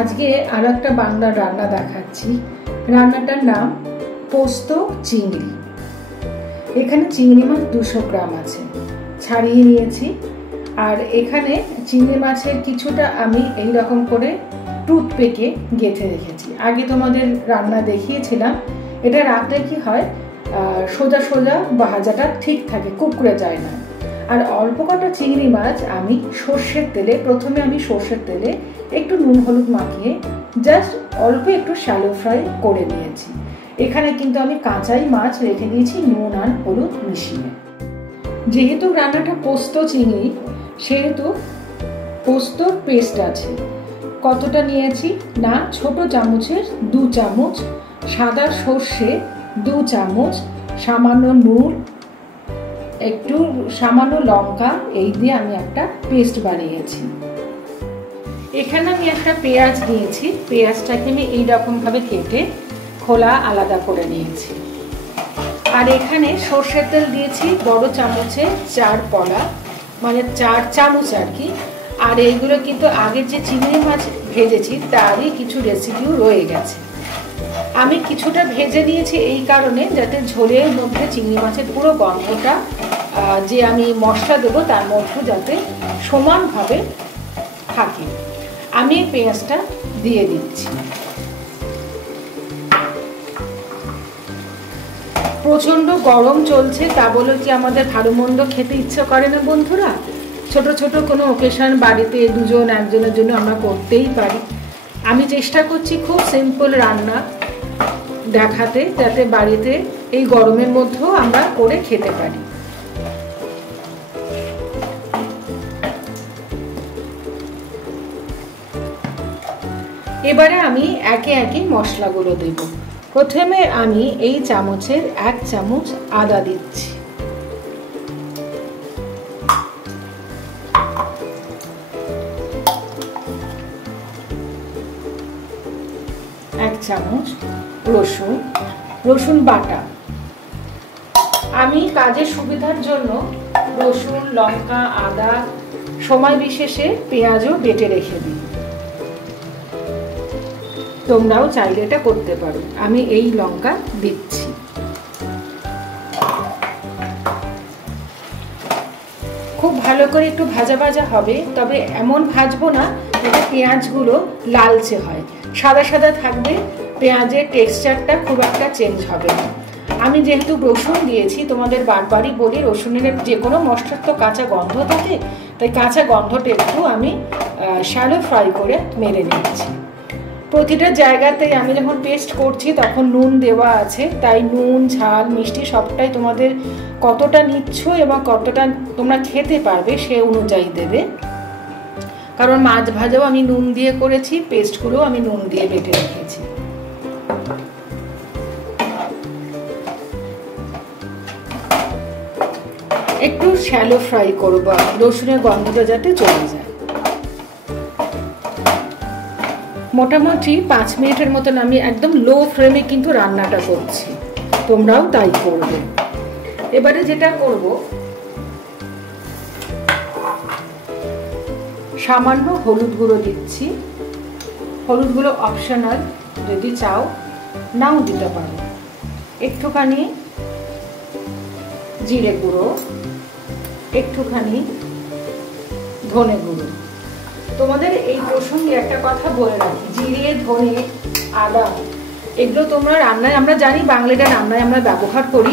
আজকে আরো একটা বাংলার রান্না দেখাচ্ছি। রান্নাটার নাম পোস্ত চিংড়ি। এখানে চিংড়ি মাছ 200 গ্রাম আছে, ছাড়িয়ে নিয়েছি। আর এখানে চিংড়ি মাছের কিছুটা আমি এই রকম করে টুথপেকে গেঁথে রেখেছি। আগে তোমাদের রান্না দেখিয়েছিলাম। এটা রাখলে কি হয়, সোজা সোজা ভাজাটা ঠিক থাকে, কুকড়ে যায় না। আর অল্প কটা চিংড়ি মাছ আমি সর্ষের তেলে, প্রথমে আমি সর্ষের তেলে একটু নুন হলুদ মাখিয়ে জাস্ট অল্প একটু শ্যালো ফ্রাই করে নিয়েছি। এখানে কিন্তু আমি কাঁচাই মাছ রেখে দিয়েছি নুন আর হলুদ মিশিয়ে। যেহেতু রান্নাটা পোস্ত চিংড়ি, সেহেতু পোস্তর পেস্ট আছে। কতটা নিয়েছি না, ছোট চামচের 2 চামচ, সাদা সর্ষে 2 চামচ, সামান্য নুন, একটু সামান্য লঙ্কা, এই দিয়ে আমি একটা পেস্ট বানিয়েছি। এখানে আমি একটা পেঁয়াজ নিয়েছি। পেঁয়াজটাকে আমি এইরকম ভাবে কেটে খোলা আলাদা করে নিয়েছি। আর এখানে সর্ষের তেল দিয়েছি বড় চামচে 4 পলা, মানে 4 চামচ আর কি। আর এইগুলো কিন্তু আগের যে চিংড়ি মাছ ভেজেছি তারই কিছু রেসিপিও রয়ে গেছে। আমি কিছুটা ভেজে নিয়েছি এই কারণে, যাতে ঝোলের মধ্যে চিংড়ি মাছের পুরো গন্ধটা যে আমি মশলা দেবো তার মধ্যে যাতে সমানভাবে থাকে। আমি পেঁয়াজটা দিয়ে দিচ্ছি। প্রচণ্ড গরম চলছে, তা বলে কি আমাদের ভালো মন্দ খেতে ইচ্ছে করে না বন্ধুরা? ছোট ছোট কোনো ওকেশন বাড়িতে 2জন 1জনের জন্য আমরা করতেই পারি। আমি চেষ্টা করছি খুব সিম্পল রান্না দেখাতে, যাতে বাড়িতে এই গরমের মধ্যেও আমরা করে খেতে পারি। এবারে আমি একে একে মশলাগুলো দেব। প্রথমে আমি এই চামচের 1 চামচ আদা দিচ্ছি, 1 চামচ রসুন বাটা। আমি কাজের সুবিধার জন্য রসুন, লঙ্কা, আদা সময় বিশেষে পেঁয়াজও বেটে রেখে দিই। তোমরাও চাইলে এটা করতে পারো। আমি এই লঙ্কা দিচ্ছি। খুব ভালো করে একটু ভাজা ভাজা হবে, তবে এমন ভাজবো না যাতে পেঁয়াজগুলো লালচে হয়। সাদা সাদা থাকবে, পেঁয়াজের টেক্সচারটা খুব একটা চেঞ্জ হবে না। আমি যেহেতু রসুন দিয়েছি, তোমাদের বারবারই বলি রসুনের যে কোনো মশলার তো কাঁচা গন্ধ থাকে, তাই কাঁচা গন্ধটা একটু আমি শ্যালো ফ্রাই করে মেরে নিচ্ছি। প্রতিটা জায়গাতেই আমি যখন পেস্ট করছি তখন নুন দেওয়া আছে, তাই নুন, ঝাল, মিষ্টি সবটাই তোমাদের কতটা নিচ্ছ এবং কতটা তোমরা খেতে পারবে সে অনুযায়ী দেবে। কারণ মাছ ভাজাও আমি নুন দিয়ে করেছি, পেস্টগুলোও আমি নুন দিয়ে বেটে রেখেছি। একটু শ্যালো ফ্রাই করবো, রসুনের গন্ধটা যাতে চলে যায়। মোটামুটি 5 মিনিটের মতন আমি একদম লো ফ্লেমে কিন্তু রান্নাটা করছি, তোমরাও তাই করবে। এবারে যেটা করব, সামান্য হলুদ গুঁড়ো দিচ্ছি। হলুদ গুঁড়ো অপশনাল, যদি চাও নাও দিতে পারো। একটুখানি জিরে গুঁড়ো, একটুখানি ধনে গুঁড়ো। তোমাদের এই প্রসঙ্গে একটা কথা বলে রাখি, জিরে, ধনে, আদা এগুলো তোমরা রান্নায়, আমরা জানি বাংলাটা রান্নায় আমরা ব্যবহার করি,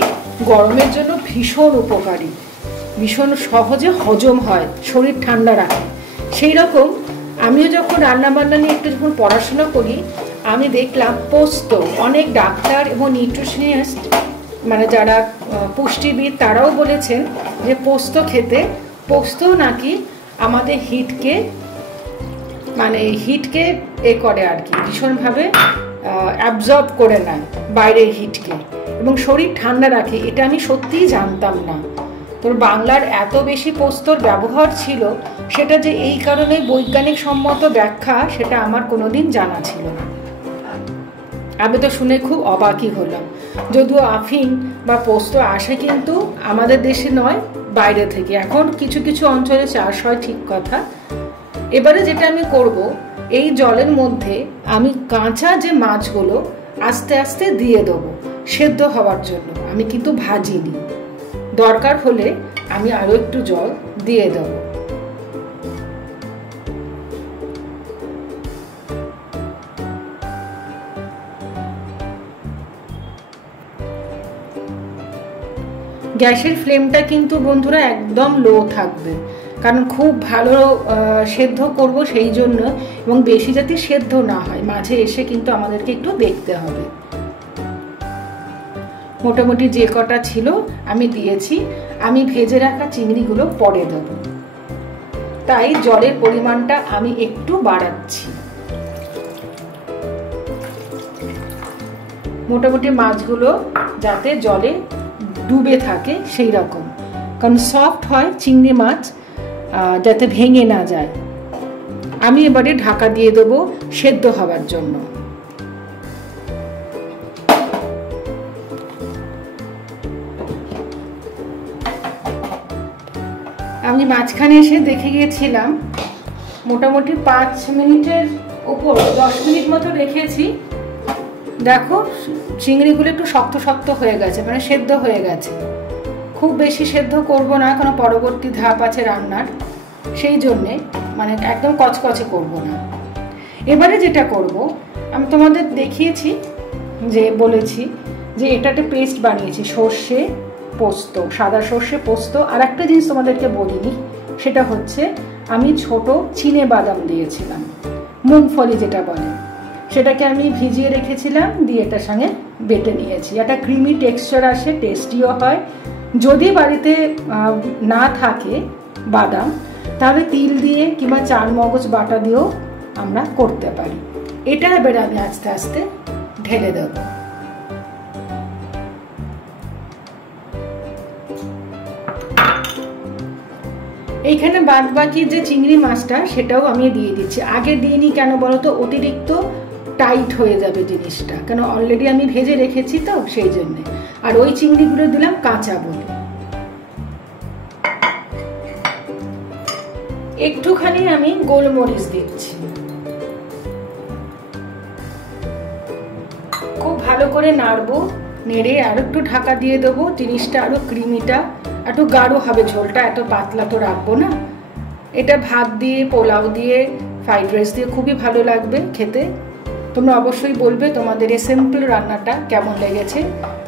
গরমের জন্য ভীষণ উপকারী, ভীষণ সহজে হজম হয়, শরীর ঠান্ডা রাখে। সেই রকম আমিও যখন রান্না বান্না নিয়ে একটু যখন পড়াশোনা করি, আমি দেখলাম পোস্ত, অনেক ডাক্তার এবং নিউট্রিশনিস্ট মানে যারা পুষ্টিবিদ তারাও বলেছেন যে পোস্ত খেতে, পোস্ত নাকি আমাদের হিটকে করে আর কি, ভীষণভাবে অ্যাবজর্ব করে নেয় বাইরের হিটকে এবং শরীর ঠান্ডা রাখে। এটা আমি সত্যিই জানতাম না। তোর বাংলার এত বেশি পোস্তর ব্যবহার ছিল, সেটা যে এই কারণে বৈজ্ঞানিক সম্মত ব্যাখ্যা, সেটা আমার কোনোদিন জানা ছিল না। আমি তো শুনে খুব অবাকই হলাম। যদিও আফিং বা পোস্ত আসে কিন্তু আমাদের দেশে নয়, বাইরে থেকে। এখন কিছু কিছু অঞ্চলে চাষ হয়, ঠিক কথা। এবারে যেটা আমি করব, এই জলের মধ্যে আমি কাঁচা যে মাছগুলো আস্তে আস্তে দিয়ে দেবো সেদ্ধ হওয়ার জন্য। আমি কিন্তু ভাজিনি, দরকার হলে আমি আরো একটু জল দিয়ে দেবো। গ্যাসের ফ্লেমটা কিন্তু বন্ধুরা একদম লো থাকবে, কারণ খুব ভালো সেদ্ধ করব সেই জন্য, এবং বেশি যাতে সেদ্ধ না হয় মাঝে এসে কিন্তু আমাদেরকে একটু দেখতে হবে। মোটামুটি যে কটা ছিল আমি দিয়েছি। আমি ভেজে রাখা চিংড়িগুলো পরে দেবো, তাই জলের পরিমাণটা আমি একটু বাড়াচ্ছি। মোটামুটি মাছগুলো যাতে জলে ডুবে থাকে সেই রকম, কারণ সফট হয় চিংড়ি মাছ, যাতে ভেঙে না যায়। আমি এবারে ঢাকা দিয়ে দেবো সেদ্ধ হওয়ার জন্য। আমি মাঝখানে এসে দেখে গিয়েছিলাম, মোটামুটি 5 মিনিটের উপর 10 মিনিট মতো রেখেছি। দেখো চিংড়িগুলো একটু শক্ত শক্ত হয়ে গেছে, মানে সেদ্ধ হয়ে গেছে। খুব বেশি সেদ্ধ করব না, কারণ পরবর্তী ধাপ আছে রান্নার, সেই জন্যে মানে একদম কচকচে করব না। এবারে যেটা করব, আমি তোমাদের দেখিয়েছি যে বলেছি যে এটা একটা পেস্ট বানিয়েছি, সর্ষে পোস্ত, সাদা সর্ষে পোস্ত। আর একটা জিনিস তোমাদেরকে বলিনি, সেটা হচ্ছে আমি ছোট চিনে বাদাম দিয়েছিলাম, মুংফলি যেটা বলে, সেটাকে আমি ভিজিয়ে রেখেছিলাম, দিয়ে এটার সঙ্গে বেটে নিয়েছি। একটা ক্রিমি টেক্সচার আসে, টেস্টিও হয়। যদি বাড়িতে না থাকে বাদাম, তাহলে তিল দিয়ে কিংবা চারমগজ বাটা দিয়েও আমরা করতে পারি। এটা এবার আমি আস্তে আস্তে ঢেলে দেব। এইখানে বাদ বাকি যে চিংড়ি মাছটা সেটাও আমি দিয়ে দিচ্ছি। আগে দিইনি কেন বলতো, অতিরিক্ত টাইট হয়ে যাবে জিনিসটা, কেন অলরেডি আমি ভেজে রেখেছি তো সেই জন্যে। আর ওই চিংড়িগুলো দিলাম কাঁচা বলে। একটুখানি আমি গোলমরিচ দিচ্ছি। খুব ভালো করে নাড়বো, নেড়ে আর একটু ঢাকা দিয়ে দেবো। জিনিসটা আরো ক্রিমিটা একটু গাঢ় হবে, ঝোলটা এত পাতলা তো রাখবো না। এটা ভাত দিয়ে, পোলাও দিয়ে, ফ্রাইড রাইস দিয়ে খুবই ভালো লাগবে খেতে। তোমরা অবশ্যই বলবে তোমাদের এই সিম্পল রান্নাটা কেমন লেগেছে।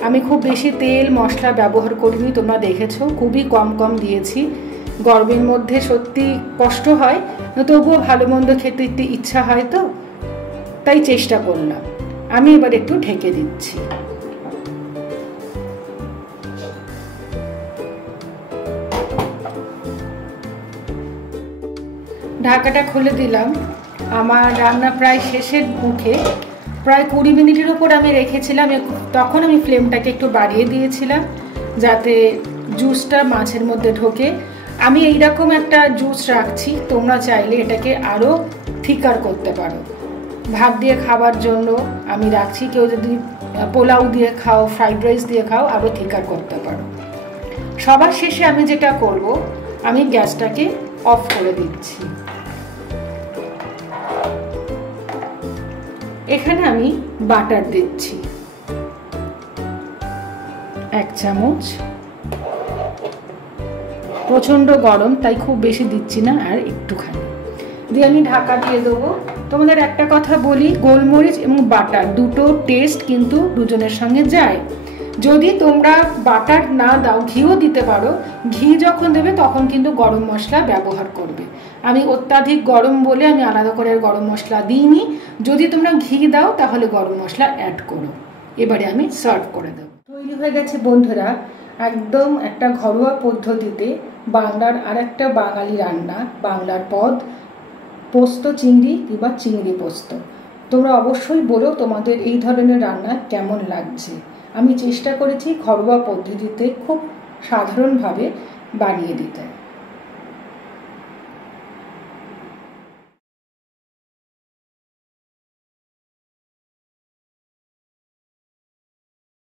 আমি খুব বেশি তেল মশলা ব্যবহার করিনি, তোমরা দেখেছো, খুবই কম কম দিয়েছি। গরমের মধ্যে সত্যি কষ্ট হয়, তবুও ভালো মন্দ খেতে একটু ইচ্ছা হয় তো, তাই চেষ্টা করলাম। আমি এবার একটু ঢেকে দিচ্ছি। ঢাকাটা খুলে দিলাম। আমার রান্না প্রায় শেষের মুখে, প্রায় 20 মিনিটের উপর আমি রেখেছিলাম। তখন আমি ফ্লেমটাকে একটু বাড়িয়ে দিয়েছিলাম যাতে জুসটা মাছের মধ্যে ঢোকে। আমি এইরকম একটা জুস রাখছি, তোমরা চাইলে এটাকে আরও থিকার করতে পারো। ভাত দিয়ে খাবার জন্য আমি রাখছি, কেউ যদি পোলাও দিয়ে খাও, ফ্রাইড রাইস দিয়ে খাও, আরও থিকার করতে পারো। সবার শেষে আমি যেটা করব, আমি গ্যাসটাকে অফ করে দিচ্ছি। এখানে আমি বাটার দিচ্ছি 1 চামচ। প্রচন্ড গরম তাই খুব বেশি দিচ্ছি না, আর একটুখানি দিয়ে আমি ঢাকা দিয়ে দেবো। তোমাদের একটা কথা বলি, গোলমরিচ এবং বাটার দুটো টেস্ট কিন্তু দুজনের সঙ্গে যায়। যদি তোমরা বাটার না দাও, ঘিও দিতে পারো। ঘি যখন দেবে তখন কিন্তু গরম মশলা ব্যবহার করবে। আমি অত্যাধিক গরম বলে আমি আলাদা করে গরম মশলা দিইনি। যদি তোমরা ঘি দাও তাহলে গরম মশলা অ্যাড করো। এবারে আমি সার্ভ করে দেবো। তৈরি হয়ে গেছে বন্ধুরা, একদম একটা ঘরোয়া পদ্ধতিতে বাংলার আর একটা বাঙালি রান্না, বাংলার পদ, পোস্ত চিংড়ি কিংবা চিংড়ি পোস্ত। তোমরা অবশ্যই বলো তোমাদের এই ধরনের রান্না কেমন লাগছে। আমি চেষ্টা করেছি ঘরোয়া পদ্ধতিতে খুব সাধারণভাবে বানিয়ে দিতে।